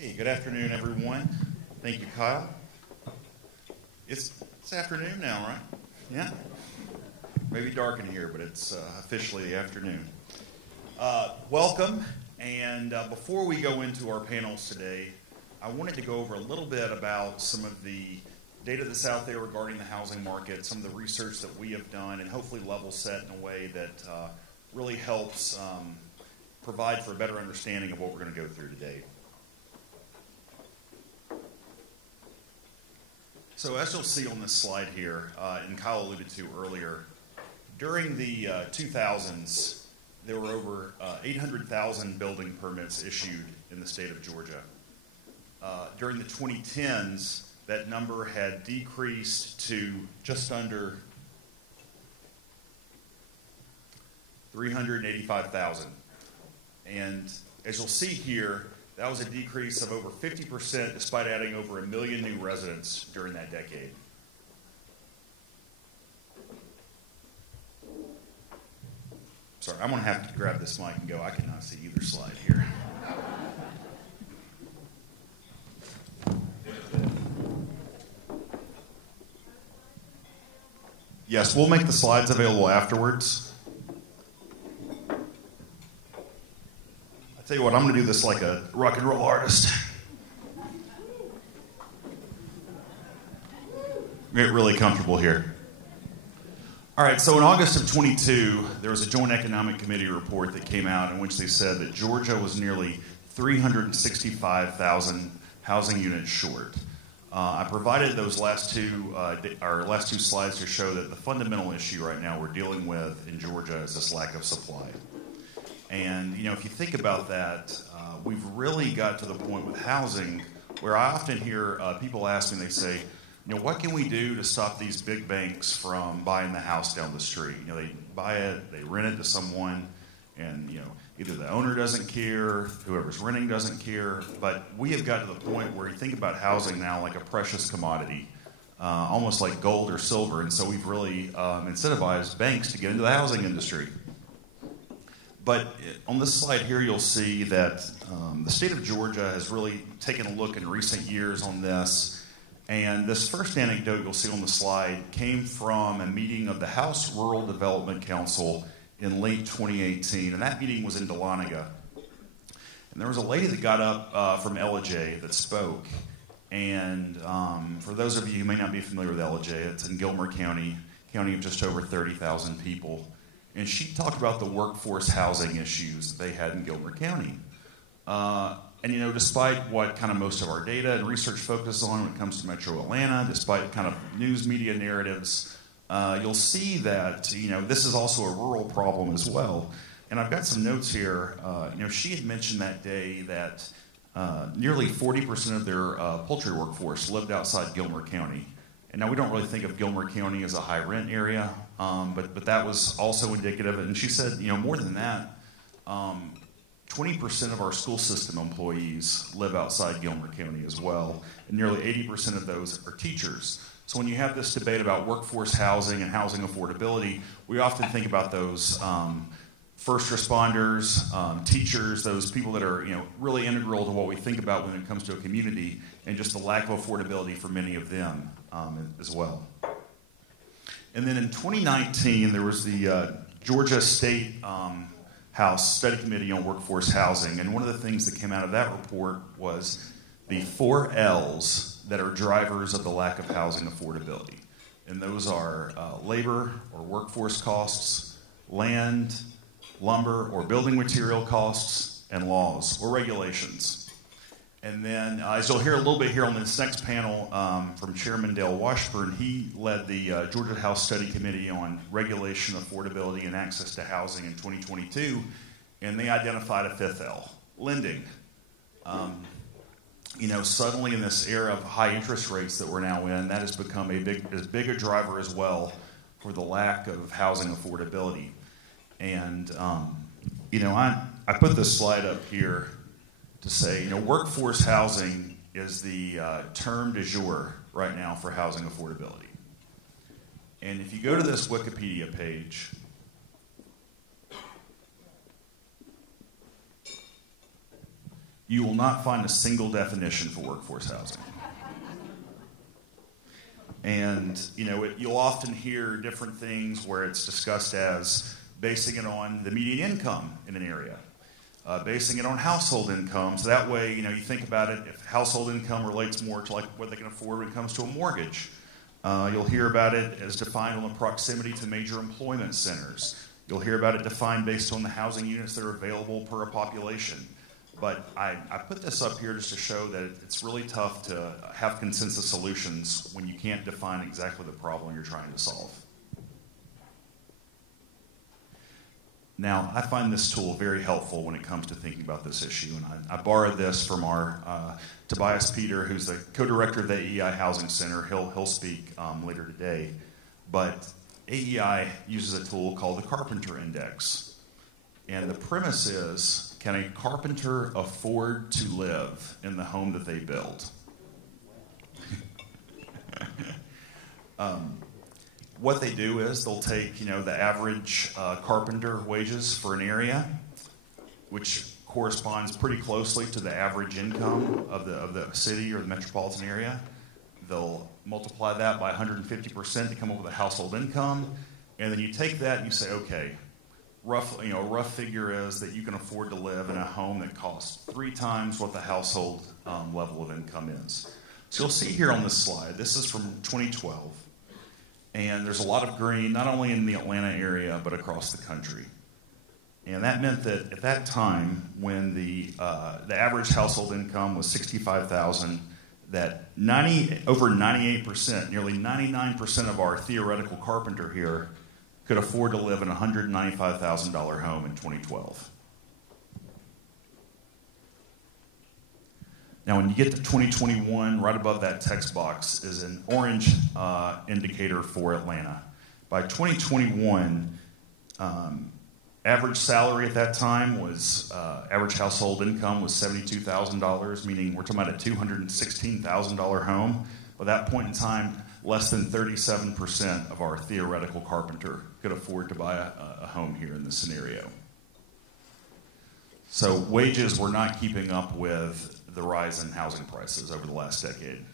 Hey, good afternoon, everyone. Thank you, Kyle. It's afternoon now, right? Yeah? Maybe dark in here, but it's officially the afternoon. Welcome, and before we go into our panels today, I wanted to go over a little bit about some of the data that's out there regarding the housing market, some of the research that we have done, and hopefully level set in a way that really helps provide for a better understanding of what we're going to go through today. So as you'll see on this slide here, and Kyle alluded to earlier, during the 2000s, there were over 800,000 building permits issued in the state of Georgia. During the 2010s, that number had decreased to just under 385,000. And as you'll see here, that was a decrease of over 50% despite adding over 1 million new residents during that decade. Sorry, I'm going to have to grab this mic and go. I cannot see either slide here. Yes, we'll make the slides available afterwards. Tell you what, I'm going to do this like a rock and roll artist. Get really comfortable here. All right, so in August of 22, there was a Joint Economic Committee report that came out in which they said that Georgia was nearly 365,000 housing units short. I provided those last two slides to show that the fundamental issue right now we're dealing with in Georgia is this lack of supply. And, you know, if you think about that, we've really got to the point with housing where I often hear people ask me, they say, you know, what can we do to stop these big banks from buying the house down the street? You know, they buy it, they rent it to someone, and, you know, either the owner doesn't care, whoever's renting doesn't care, but we have got to the point where you think about housing now like a precious commodity, almost like gold or silver, and so we've really incentivized banks to get into the housing industry. But on this slide here, you'll see that the state of Georgia has really taken a look in recent years on this. And this first anecdote you'll see on the slide came from a meeting of the House Rural Development Council in late 2018. And that meeting was in Dahlonega. And there was a lady that got up from LJ that spoke. And for those of you who may not be familiar with LJ, it's in Gilmer County of just over 30,000 people. And she talked about the workforce housing issues that they had in Gilmer County. And, you know, despite what kind of most of our data and research focuses on when it comes to Metro Atlanta, despite kind of news media narratives, you'll see that, you know, this is also a rural problem as well. And I've got some notes here. You know, she had mentioned that day that nearly 40% of their poultry workforce lived outside Gilmer County. And now we don't really think of Gilmer County as a high rent area, but that was also indicative. And she said, you know, more than that, 20% of our school system employees live outside Gilmer County as well, and nearly 80% of those are teachers. So when you have this debate about workforce housing and housing affordability, we often think about those first responders, teachers, those people that are, you know, really integral to what we think about when it comes to a community, and just the lack of affordability for many of them as well. And then in 2019, there was the Georgia State House Study Committee on Workforce Housing, and one of the things that came out of that report was the 4 L's that are drivers of the lack of housing affordability. And those are labor or workforce costs, land, lumber or building material costs, and laws or regulations. And then, as you'll hear a little bit here on this next panel from Chairman Dale Washburn, he led the Georgia House Study Committee on Regulation, Affordability, and Access to Housing in 2022, and they identified a 5th L, lending. You know, suddenly in this era of high interest rates that we're now in, that has become as big a driver as well for the lack of housing affordability. And, you know, I put this slide up here to say, you know, workforce housing is the term du jour right now for housing affordability. And if you go to this Wikipedia page, you will not find a single definition for workforce housing. And you'll often hear different things where it's discussed as basing it on the median income in an area, basing it on household income. So that way, you think about it, if household income relates more to like what they can afford when it comes to a mortgage. You'll hear about it as defined on the proximity to major employment centers. You'll hear about it defined based on the housing units that are available per a population. But I put this up here just to show that it's really tough to have consensus solutions when you can't define exactly the problem you're trying to solve. Now, I find this tool very helpful when it comes to thinking about this issue, and I borrowed this from our Tobias Peter, who's the co-director of the AEI Housing Center. He'll speak later today. But AEI uses a tool called the Carpenter Index. And the premise is, can a carpenter afford to live in the home that they build? What they do is they'll take, the average carpenter wages for an area, which corresponds pretty closely to the average income of the city or the metropolitan area. They'll multiply that by 150% to come up with a household income, and then you take that and you say, okay, roughly, a rough figure is that you can afford to live in a home that costs 3 times what the household level of income is. So you'll see here on this slide, this is from 2012. And there's a lot of green, not only in the Atlanta area, but across the country. And that meant that at that time, when the average household income was $65,000, that over 98%, nearly 99% of our theoretical carpenter here could afford to live in a $195,000 home in 2012. Now, when you get to 2021, right above that text box is an orange indicator for Atlanta. By 2021, average salary at that time was, average household income was $72,000, meaning we're talking about a $216,000 home. By that point in time, less than 37% of our theoretical carpenter could afford to buy a home here in this scenario. So wages were not keeping up with the rise in housing prices over the last decade.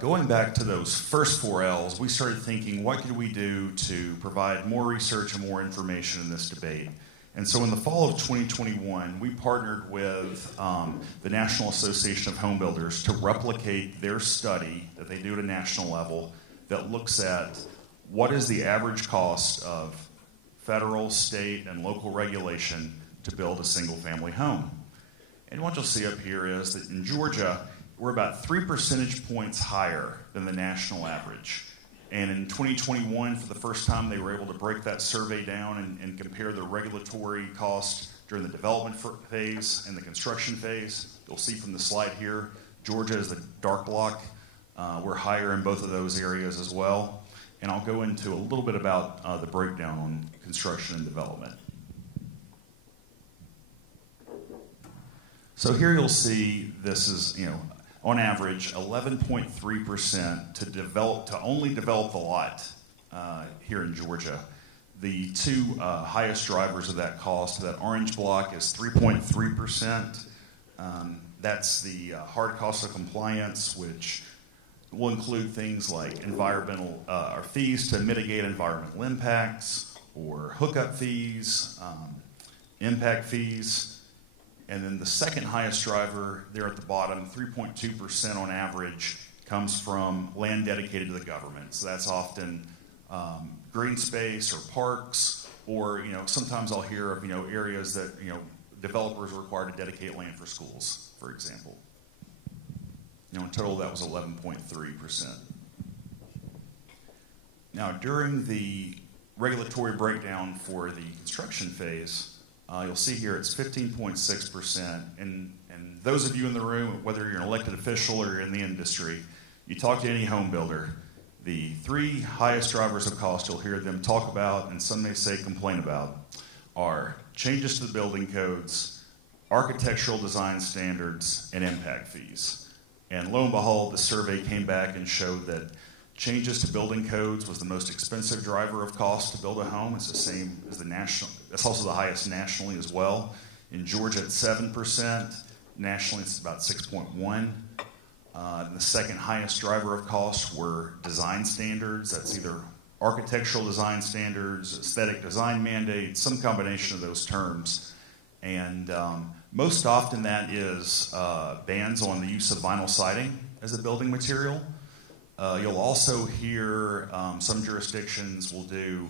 Going back to those first 4 L's, we started thinking, what could we do to provide more research and more information in this debate? And so in the fall of 2021, we partnered with the National Association of Home Builders to replicate their study that they do at a national level that looks at what is the average cost of federal, state, and local regulation to build a single-family home. And what you'll see up here is that in Georgia, we're about 3 percentage points higher than the national average. And in 2021, for the first time, they were able to break that survey down and compare the regulatory cost during the development phase and the construction phase. You'll see from the slide here, Georgia is the dark block. We're higher in both of those areas as well. And I'll go into a little bit about the breakdown on construction and development. So here you'll see this is, on average, 11.3% to only develop the lot here in Georgia. The 2 highest drivers of that cost, that orange block is 3.3%. That's the hard cost of compliance, which will include things like environmental or fees to mitigate environmental impacts, or hookup fees, impact fees. And then the second highest driver there at the bottom, 3.2% on average, comes from land dedicated to the government. So that's often green space or parks, or sometimes I'll hear of areas that developers are required to dedicate land for schools, for example. In total, that was 11.3%. Now, during the regulatory breakdown for the construction phase, you'll see here it's 15.6%. And those of you in the room, whether you're an elected official or you're in the industry, you talk to any home builder, the 3 highest drivers of cost you'll hear them talk about, and some may say complain about, are changes to the building codes, architectural design standards, and impact fees. And lo and behold, the survey came back and showed that changes to building codes was the most expensive driver of cost to build a home. It's the same as the national. That's also the highest nationally as well. In Georgia, it's 7%. Nationally, it's about 6.1. The second highest driver of cost were design standards. That's either architectural design standards, aesthetic design mandates, some combination of those terms. And most often that is bans on the use of vinyl siding as a building material. You'll also hear some jurisdictions will do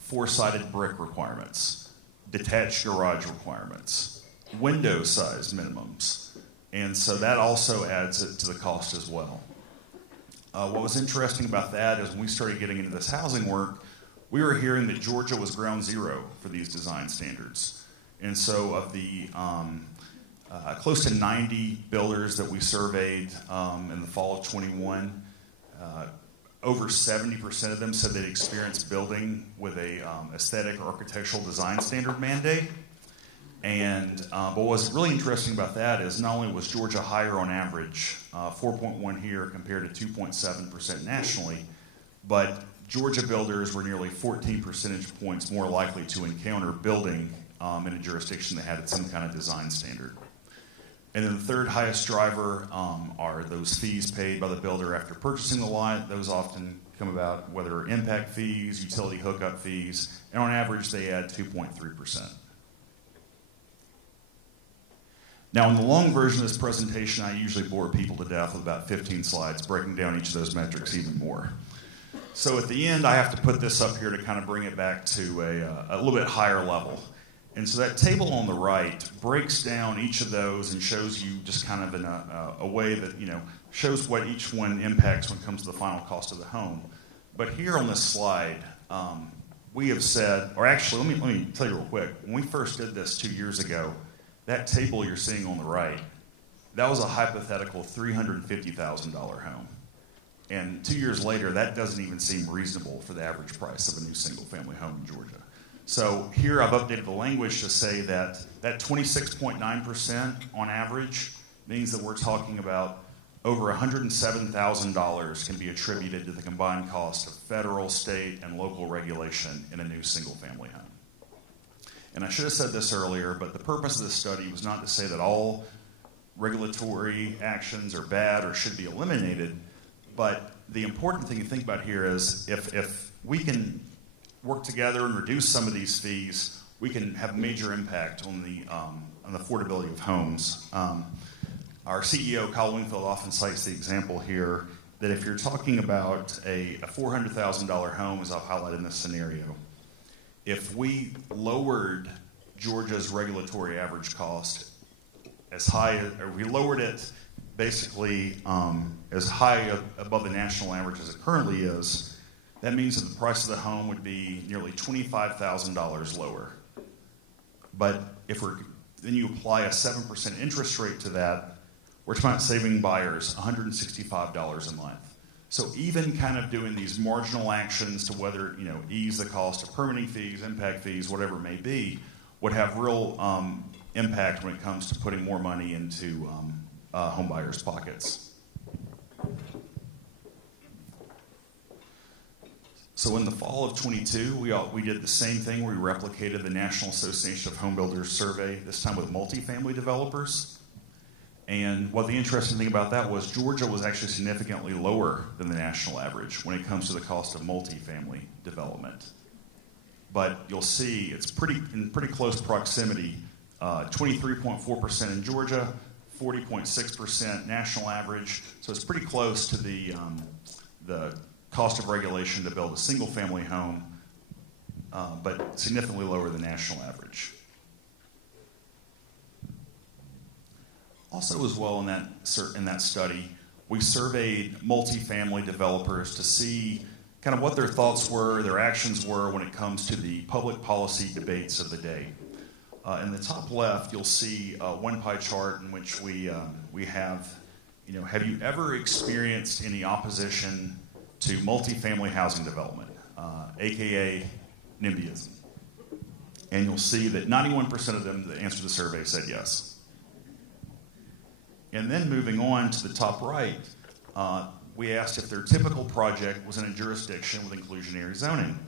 four-sided brick requirements, detached garage requirements, window size minimums. And so that also adds it to the cost as well. What was interesting about that is when we started getting into this housing work, we were hearing that Georgia was ground zero for these design standards. And so of the close to 90 builders that we surveyed in the fall of 21, over 70% of them said they'd experienced building with a aesthetic or architectural design standard mandate. And but what's really interesting about that is not only was Georgia higher on average, 4.1 here compared to 2.7% nationally, but Georgia builders were nearly 14 percentage points more likely to encounter building in a jurisdiction that had some kind of design standard. And then the third highest driver are those fees paid by the builder after purchasing the lot. Those often come about whether impact fees, utility hookup fees, and on average they add 2.3%. Now, in the long version of this presentation, I usually bore people to death with about 15 slides, breaking down each of those metrics even more. So at the end, I have to put this up here to kind of bring it back to a little bit higher level. And so that table on the right breaks down each of those and shows you just kind of in a way that, shows what each one impacts when it comes to the final cost of the home. But here on this slide, we have said, or actually, let me tell you real quick. When we first did this 2 years ago, that table you're seeing on the right, that was a hypothetical $350,000 home. And 2 years later, that doesn't even seem reasonable for the average price of a new single-family home in Georgia. So here I've updated the language to say that 26.9% on average means that we're talking about over $107,000 can be attributed to the combined cost of federal, state, and local regulation in a new single-family home. And I should have said this earlier, but the purpose of this study was not to say that all regulatory actions are bad or should be eliminated, but the important thing to think about here is if we can work together and reduce some of these fees, we can have a major impact on the affordability of homes. Our CEO, Kyle Wingfield, often cites the example here that if you're talking about a $400,000 home, as I've highlighted in this scenario, if we lowered Georgia's regulatory average cost as high, or we lowered it basically as high above the national average as it currently is, that means that the price of the home would be nearly $25,000 lower. But then you apply a 7% interest rate to that, we're talking about saving buyers $165 a month. So even kind of doing these marginal actions to whether, ease the cost of permitting fees, impact fees, whatever it may be, would have real impact when it comes to putting more money into home buyers' pockets. So in the fall of 22, we did the same thing. We replicated the National Association of Home Builders survey, this time with multifamily developers. And what the interesting thing about that was Georgia was actually significantly lower than the national average when it comes to the cost of multifamily development. But you'll see it's in pretty close proximity, 23.4% in Georgia, 40.6% national average. So it's pretty close to the cost of regulation to build a single-family home, but significantly lower than national average. Also as well in that study, we surveyed multifamily developers to see kind of what their thoughts were, their actions were when it comes to the public policy debates of the day. In the top left, you'll see one pie chart in which we have, have you ever experienced any opposition to multifamily housing development, aka NIMBYism? And you'll see that 91% of them that answered the survey said yes. And then moving on to the top right, we asked if their typical project was in a jurisdiction with inclusionary zoning.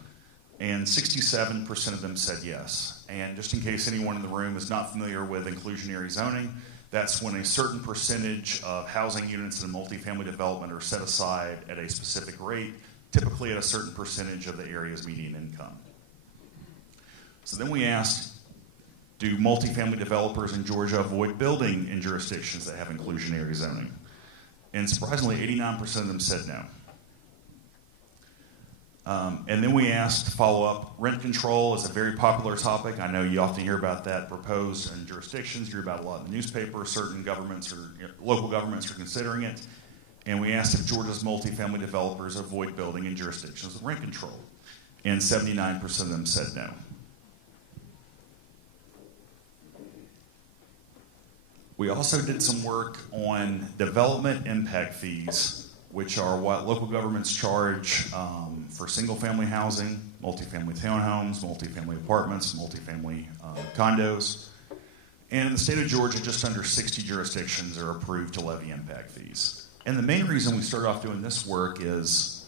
And 67% of them said yes. And just in case anyone in the room is not familiar with inclusionary zoning, that's when a certain percentage of housing units in a multifamily development are set aside at a specific rate, typically at a certain percentage of the area's median income. So then we asked, do multifamily developers in Georgia avoid building in jurisdictions that have inclusionary zoning? And surprisingly, 89% of them said no. And then we asked to follow up. Rent control is a very popular topic. I know you often hear about that proposed in jurisdictions. You hear about a lot in the newspaper. Certain governments or local governments are considering it. And we asked if Georgia's multifamily developers avoid building in jurisdictions with rent control. And 79% of them said no. We also did some work on development impact fees, which are what local governments charge for single-family housing, multifamily townhomes, multifamily apartments, multifamily condos. And in the state of Georgia, just under 60 jurisdictions are approved to levy impact fees. And the main reason we started off doing this work is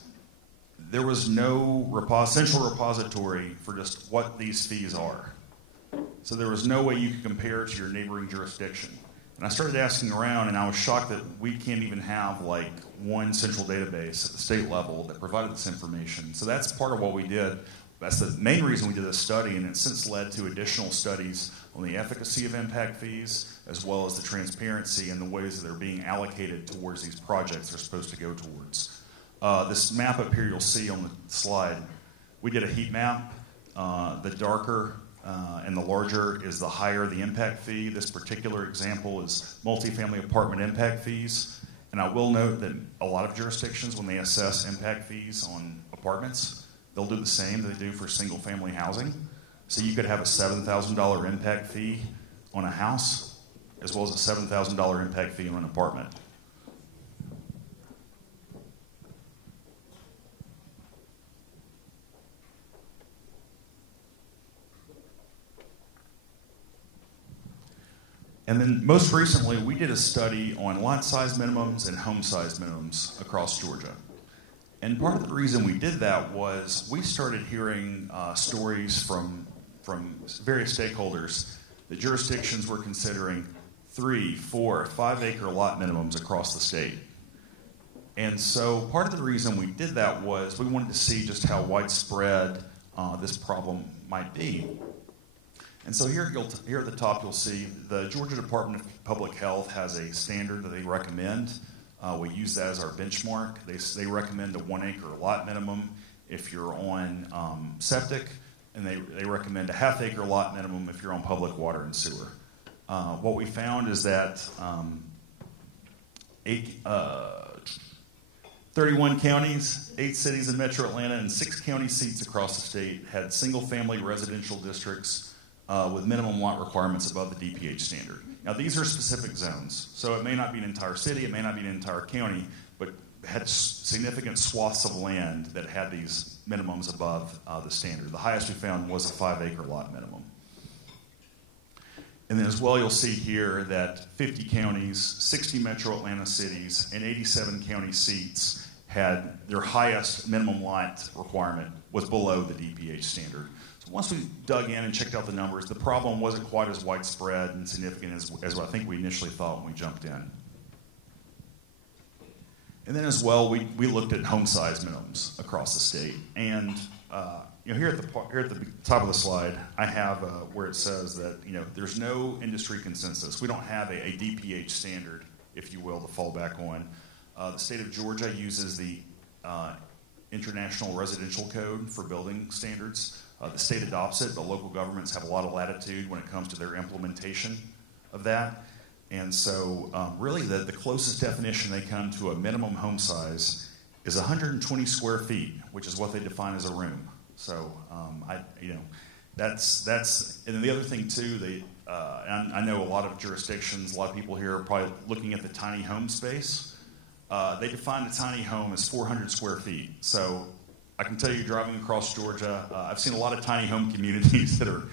there was no central repository for just what these fees are. So there was no way you could compare it to your neighboring jurisdiction. And I started asking around, and I was shocked that we can't even have like one central database at the state level that provided this information. So that's part of what we did. That's the main reason we did this study, and it's since led to additional studies on the efficacy of impact fees, as well as the transparency and the ways that they're being allocated towards these projects they're supposed to go towards. This map up here you'll see on the slide, we did a heat map. The darker and the larger is the higher the impact fee. This particular example is multifamily apartment impact fees. And I will note that a lot of jurisdictions, when they assess impact fees on apartments, they'll do the same that they do for single family housing. So you could have a $7,000 impact fee on a house, as well as a $7,000 impact fee on an apartment. And then most recently, we did a study on lot size minimums and home size minimums across Georgia. And part of the reason we did that was we started hearing stories from various stakeholders that jurisdictions were considering 3, 4, 5 acre lot minimums across the state. And so part of the reason we did that was we wanted to see just how widespread this problem might be. And so here at the top, you'll see the Georgia Department of Public Health has a standard that they recommend. We use that as our benchmark. They recommend a 1 acre lot minimum if you're on septic, and they recommend a half acre lot minimum if you're on public water and sewer. What we found is that 31 counties, 8 cities in metro Atlanta, and 6 county seats across the state had single-family residential districts with minimum lot requirements above the DPH standard. Now, these are specific zones, so it may not be an entire city, it may not be an entire county, but had significant swaths of land that had these minimums above the standard. The highest we found was a 5 acre lot minimum. And then as well, you'll see here that 50 counties, 60 metro Atlanta cities, and 87 county seats had their highest minimum lot requirement was below the DPH standard. Once we dug in and checked out the numbers, the problem wasn't quite as widespread and significant as I think we initially thought when we jumped in. And then as well, we looked at home size minimums across the state. And here at the top of the slide, I have where it says that there's no industry consensus. We don't have a DPH standard, if you will, to fall back on. The state of Georgia uses the International Residential Code for building standards. The state adopts it, but local governments have a lot of latitude when it comes to their implementation of that. And so really the closest definition they come to a minimum home size is 120 square feet, which is what they define as a room. So that's and then the other thing too, and I know a lot of jurisdictions, a lot of people here are probably looking at the tiny home space. They define a tiny home as 400 square feet. So I can tell you, driving across Georgia, I've seen a lot of tiny home communities that are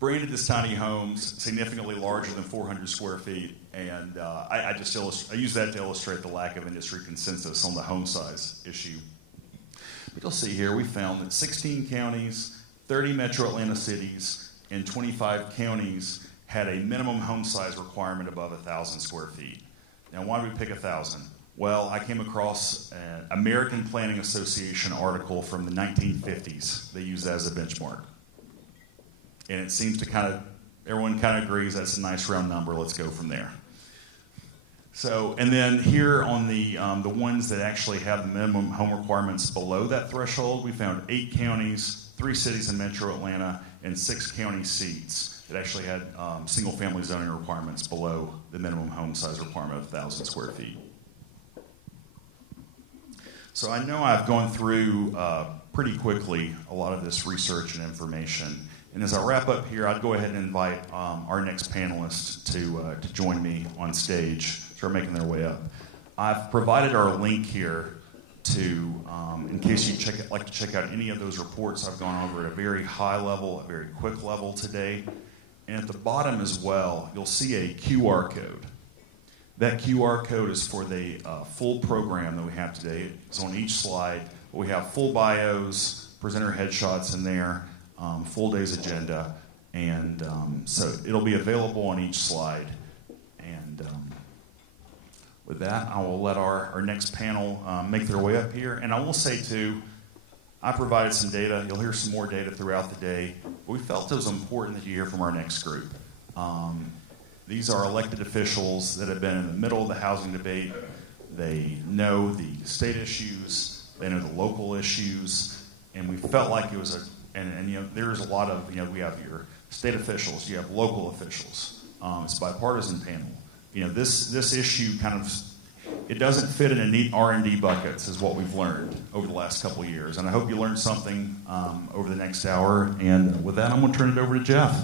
branded as tiny homes, significantly larger than 400 square feet, and I use that to illustrate the lack of industry consensus on the home size issue. But you'll see here, we found that 16 counties, 30 metro Atlanta cities, and 25 counties had a minimum home size requirement above 1,000 square feet. Now, why did we pick 1,000? Well, I came across an American Planning Association article from the 1950s. They use that as a benchmark. And it seems to everyone kind of agrees that's a nice round number. Let's go from there. So, and then here on the ones that actually have the minimum home requirements below that threshold, we found 8 counties, 3 cities in metro Atlanta, and 6 county seats that actually had single-family zoning requirements below the minimum home size requirement of 1,000 square feet. So I know I've gone through pretty quickly a lot of this research and information. And as I wrap up here, I'd go ahead and invite our next panelists to join me on stage. Start making their way up. I've provided our link here to, in case you'd like to check out any of those reports I've gone over at a very high level, a very quick level today. And at the bottom as well, you'll see a QR code. That QR code is for the full program that we have today. It's on each slide. We have full bios, presenter headshots in there, full day's agenda, and so it'll be available on each slide. And with that, I will let our next panel make their way up here. And I will say, too, I provided some data. You'll hear some more data throughout the day. But we felt it was important that you hear from our next group. These are elected officials that have been in the middle of the housing debate. They know the state issues. They know the local issues. And we felt like it was and you know, there's a lot of, we have your state officials, you have local officials. It's a bipartisan panel. This issue it doesn't fit in a neat R&D buckets is what we've learned over the last couple of years. And I hope you learned something over the next hour. And with that, I'm going to turn it over to Jeff.